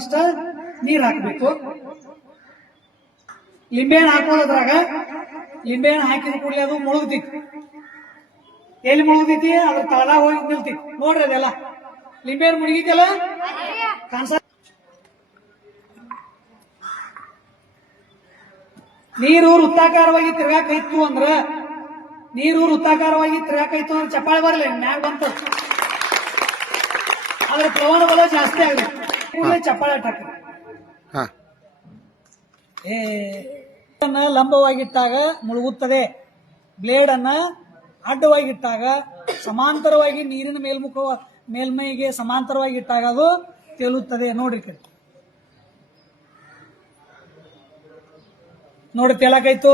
ಇಷ್ಟ ನೀರ್ ಹಾಕ್ಬೇಕು. ಲಿಂಬೆಹಣ್ಣು ಹಾಕೋದ್ರಾಗ ಲಿಂಬೆಹಣ್ಣು ಹಾಕಿದ ಕೂಡಲೇ ಅದು ಮುಳುಗ್ತೈತಿ. ಎಲ್ಲಿ ಮುಳುಗ್ತೈತಿ? ಅದ್ರ ತಳ ಹೋಗಿ ನಿಲ್ತೈತಿ. ನೋಡ್ರಿ ಅದೆಲ್ಲ ಲಿಂಬೆಹಣ್ಣು ಮುಳುಗಿತಲ್ಲ ಕಾಣಿಸ. ನೀರು ವೃತ್ತಾಕಾರವಾಗಿ ತಿರ್ಗಾಕೈತು ಅಂದ್ರ ಚಪ್ಪಾಳೆ ಬರಲಿ ಮ್ಯಾಗ ಬಂತು. ಆದ್ರೆ ಪ್ರಮಾಣ ಬಲ ಜಾಸ್ತಿ ಆಗಲಿ ಚಪ್ಪಾಳೆ ಹಾಕ್ರಿ. ಲಂಬವಾಗಿಟ್ಟಾಗ ಮುಳುಗುತ್ತದೆ. ಬ್ಲೇಡ್ ಅನ್ನ ಅಡ್ಡವಾಗಿಟ್ಟಾಗ ಸಮಾಂತರವಾಗಿ ನೀರಿನ ಮೇಲ್ಮೈಗೆ ಸಮಾಂತರವಾಗಿ ಇಟ್ಟಾಗ ಅದು ತೇಲುತ್ತದೆ. ನೋಡ್ರಿ ನೋಡಿ ತೇಲಾಕೈತು.